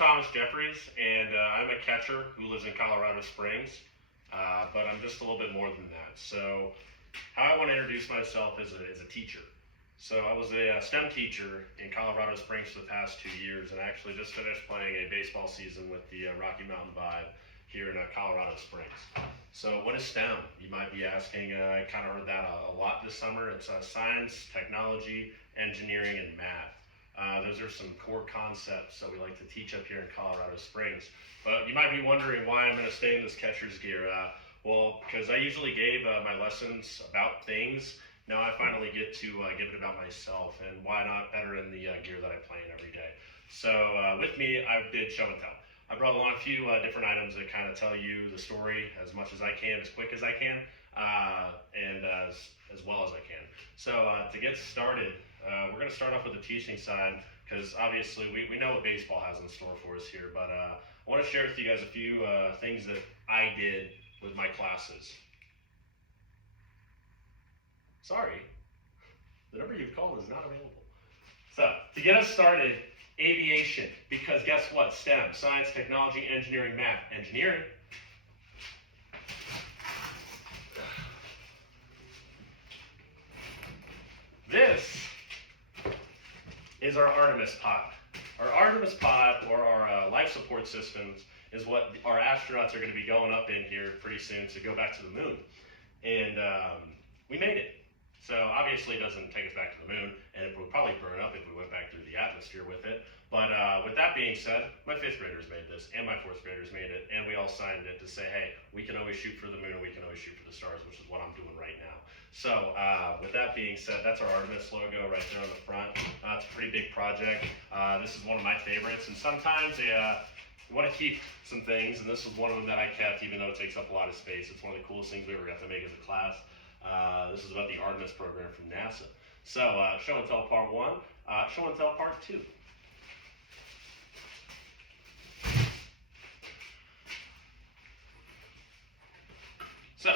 name's Jeffries, and I'm a catcher who lives in Colorado Springs, but I'm just a little bit more than that. So how I want to introduce myself is a teacher. So I was a STEM teacher in Colorado Springs for the past 2 years, and I actually just finished playing a baseball season with the Rocky Mountain Vibe here in Colorado Springs. So what is STEM? You might be asking. I kind of heard that a lot this summer. It's science, technology, engineering, and math. Those are some core concepts that we like to teach up here in Colorado Springs. But you might be wondering why I'm going to stay in this catcher's gear. Well, because I usually gave my lessons about things. Now I finally get to give it about myself, and why not better in the gear that I play in every day. So with me, I did show and tell. I brought along a few different items that kind of tell you the story as much as I can, as quick as I can, and as well as I can. So to get started, we're going to start off with the teaching side, because obviously we know what baseball has in store for us here, but I want to share with you guys a few things that I did with my classes. Sorry, the number you've called is not available. So to get us started, aviation, because guess what? STEM, science, technology, engineering, math. Engineering. This is our Artemis pod. Our Artemis pod, or our life support systems, is what our astronauts are going to be going up in here pretty soon to go back to the moon. And we made it. So obviously it doesn't take us back to the moon, and it would probably burn up if we went back through the atmosphere with it. But with that being said, my 5th graders made this, and my 4th graders made it, and we all signed it to say, hey, we can always shoot for the moon, and we can always shoot for the stars, which is what I'm doing right now. So with that being said, that's our Artemis logo right there on the front. It's a pretty big project. This is one of my favorites, and sometimes you want to keep some things, and this was one of them that I kept, even though it takes up a lot of space. It's one of the coolest things we ever got to make as a class. This is about the Artemis program from NASA. So show and tell part 1, show and tell part 2. So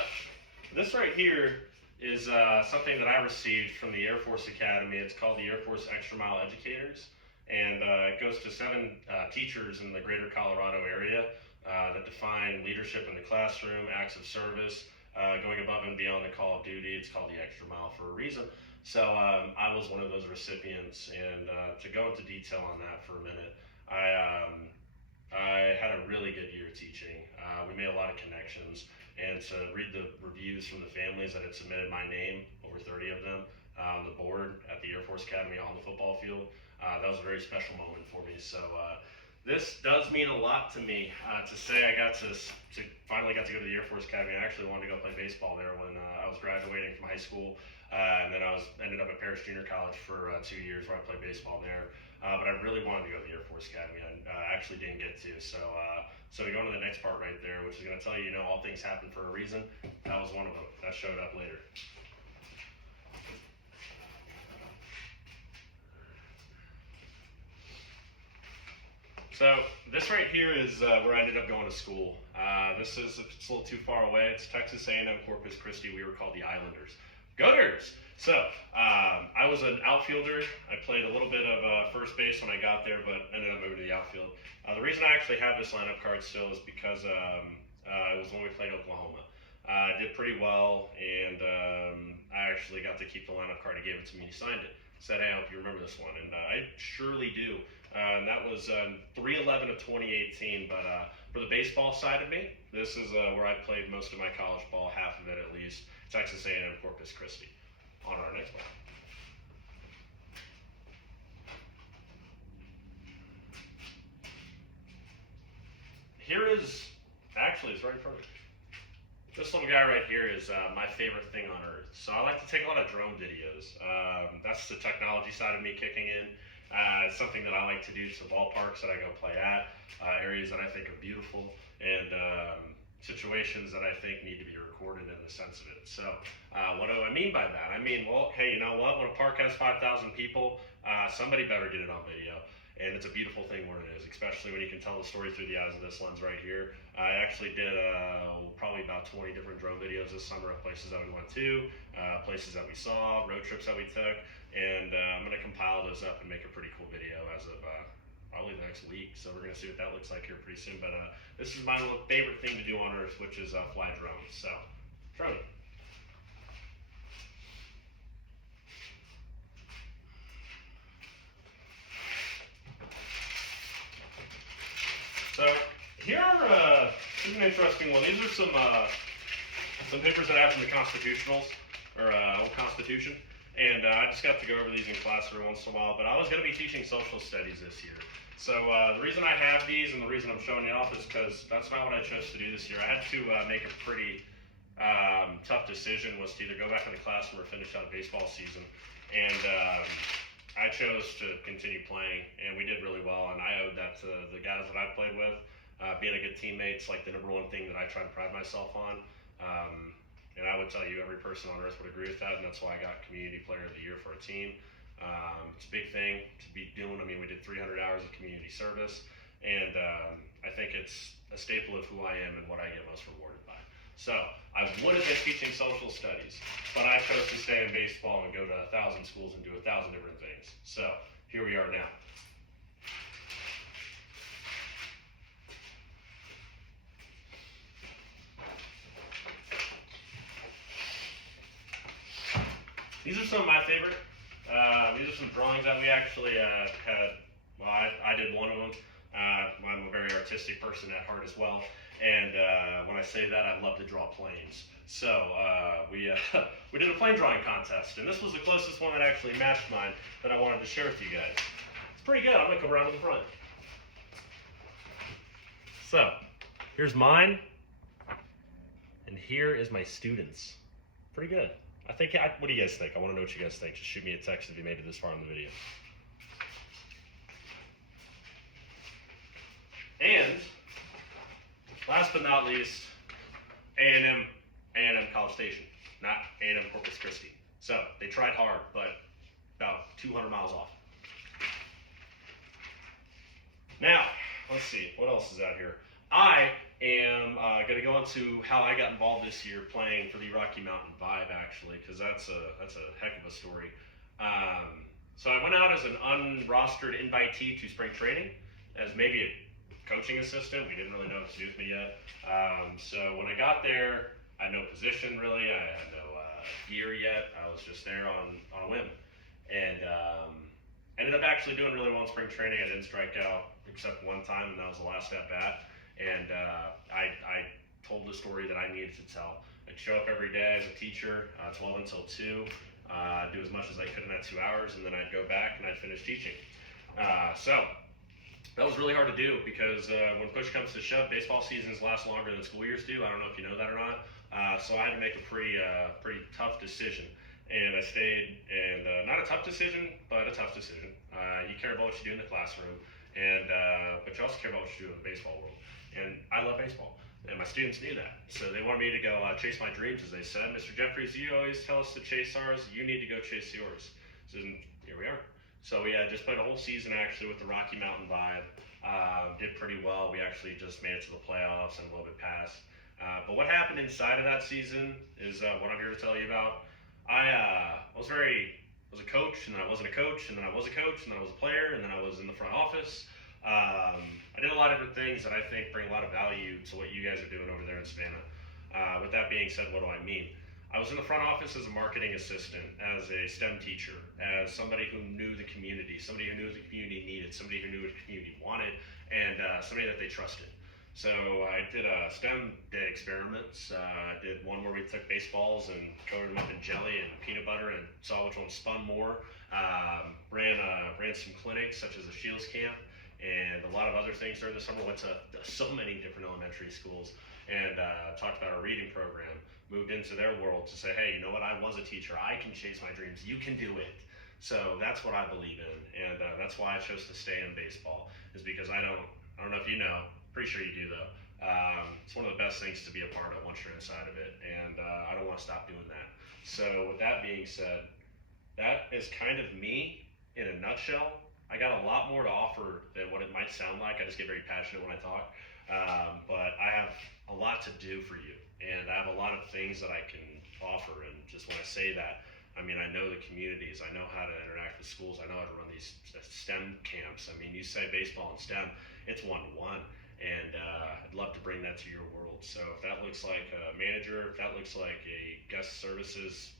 this right here is something that I received from the Air Force Academy. It's called the Air Force Extra Mile Educators, and it goes to 7 teachers in the greater Colorado area that define leadership in the classroom, acts of service, going above and beyond the call of duty. It's called the Extra Mile for a reason. So I was one of those recipients, and to go into detail on that for a minute, I had a really good year teaching. We made a lot of connections, and to read the reviews from the families that had submitted my name, over 30 of them, on the board at the Air Force Academy on the football field, that was a very special moment for me. So this does mean a lot to me, to say I finally got to go to the Air Force Academy. I actually wanted to go play baseball there when I was graduating from high school, and then I ended up at Paris Junior College for 2 years where I played baseball there. But I really wanted to go to the Air Force Academy. I actually didn't get to. So we go to the next part right there, which is going to tell you, all things happen for a reason. That was one of them. That showed up later. So this right here is where I ended up going to school. It's a little too far away. It's Texas A&M Corpus Christi. We were called the Islanders. Goaters! So I was an outfielder. I played a little bit of first base when I got there, but ended up moving to the outfield. The reason I actually have this lineup card still is because it was when we played Oklahoma. I did pretty well, and I actually got to keep the lineup card. He gave it to me. He signed it. Said, hey, I hope you remember this one, and I surely do. And that was 3/11 of 2018. But for the baseball side of me, this is where I played most of my college ball, half of it at least. Texas A&M Corpus Christi. On our next one. Here is, actually it's right in front of me. This little guy right here is my favorite thing on earth. So I like to take a lot of drone videos. That's the technology side of me kicking in. It's something that I like to do to ballparks that I go play at, areas that I think are beautiful, and situations that I think need to be recorded in the sense of it. So what do I mean by that? I mean, well, hey, you know what? When a park has 5,000 people, somebody better get it on video. And it's a beautiful thing when it is, especially when you can tell the story through the eyes of this lens right here. I actually did probably about 20 different drone videos this summer of places that we went to, places that we saw, road trips that we took, and I'm going to compile those up and make a pretty cool video as of probably the next week. So we're gonna see what that looks like here pretty soon. But this is my favorite thing to do on Earth, which is fly drones. So, drone. So here are this is an interesting one. These are some papers that I have from the constitutionals or old Constitution, and I just got to go over these in class every once in a while. But I was going to be teaching social studies this year. So the reason I have these and the reason I'm showing you off is because that's not what I chose to do this year. I had to make a pretty tough decision, was to either go back in the classroom or finish out baseball season, and I chose to continue playing, and we did really well, and I owed that to the guys that I played with. Being a good teammate's like the number one thing that I try to pride myself on. And I would tell you every person on earth would agree with that, and that's why I got Community Player of the Year for a team. It's a big thing to be doing. I mean, we did 300 hours of community service, and I think it's a staple of who I am and what I get most rewarded by. So I would have been teaching social studies, but I chose to stay in baseball and go to 1,000 schools and do 1,000 different things. So here we are now. These are some of my favorite. These are some drawings that we actually had. Well, I did one of them. I'm a very artistic person at heart as well. And when I say that, I love to draw planes. So we did a plane drawing contest, and this was the closest one that actually matched mine that I wanted to share with you guys. It's pretty good. I'm going to come around to the front. So here's mine, and here is my students. Pretty good. What do you guys think? I want to know what you guys think. Just shoot me a text if you made it this far in the video. And last but not least, A&M College Station, not A&M Corpus Christi. So they tried hard, but about 200 miles off. Now, let's see, what else is out here? I am going to go into how I got involved this year playing for the Rocky Mountain Vibe, actually, because that's a heck of a story. So I went out as an unrostered invitee to spring training, as maybe a coaching assistant. We didn't really know what to do with me yet. So when I got there, I had no position really. I had no gear yet. I was just there on a whim, and ended up actually doing really well in spring training. I didn't strike out except one time, and that was the last at bat. And I told the story that I needed to tell. I'd show up every day as a teacher, 12 until 2, do as much as I could in that 2 hours, and then I'd go back and I'd finish teaching. So that was really hard to do because when push comes to shove, baseball seasons last longer than school years do. I don't know if you know that or not. So I had to make a pretty tough decision. And I stayed, and not a tough decision, but a tough decision. You care about what you do in the classroom, and but you also care about what you do in the baseball world. And I love baseball, and my students knew that. So they wanted me to go chase my dreams, as they said. Mr. Jeffries, you always tell us to chase ours. You need to go chase yours. So here we are. So we just played a whole season, actually, with the Rocky Mountain Vibe. Did pretty well. We actually just made it to the playoffs and a little bit past. But what happened inside of that season is what I'm here to tell you about. I was a coach, and then I wasn't a coach, and then I was a coach, and then I was a player, and then I was in the front office. I did a lot of different things that I think bring a lot of value to what you guys are doing over there in Savannah. With that being said, what do I mean? I was in the front office as a marketing assistant, as a STEM teacher, as somebody who knew the community, somebody who knew what the community needed, somebody who knew what the community wanted, and somebody that they trusted. So I did STEM day experiments. I did one where we took baseballs and covered them up in jelly and peanut butter and saw which one spun more. Ran some clinics such as a Shields camp and a lot of other things during the summer. Went to so many different elementary schools and talked about our reading program. Moved into their world to say, hey, you know what? I was a teacher. I can chase my dreams. You can do it. So that's what I believe in, and that's why I chose to stay in baseball. Is because I don't know if you know. Pretty sure you do though. It's one of the best things to be a part of once you're inside of it, and I don't want to stop doing that. So with that being said, that is kind of me in a nutshell. I got a lot more to offer than what it might sound like. I just get very passionate when I talk, but I have a lot to do for you, and I have a lot of things that I can offer. And just when I say that, I mean, I know the communities. I know how to interact with schools. I know how to run these STEM camps. I mean, you say baseball and STEM, it's one-to-one. And I'd love to bring that to your world. So if that looks like a manager, if that looks like a guest services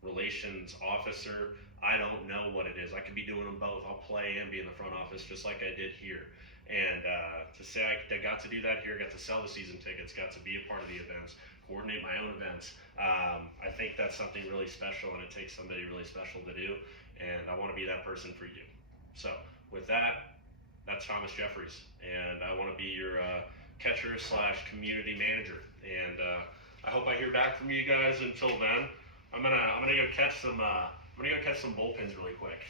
relations officer, I don't know what it is. I could be doing them both. I'll play and be in the front office just like I did here. And to say I got to do that here, got to sell the season tickets, got to be a part of the events, coordinate my own events, I think that's something really special, and it takes somebody really special to do, and I want to be that person for you. So with that, that's Thomas Jeffries, and I want to be your catcher / community manager. And I hope I hear back from you guys. Until then, I'm gonna go catch some bullpens really quick.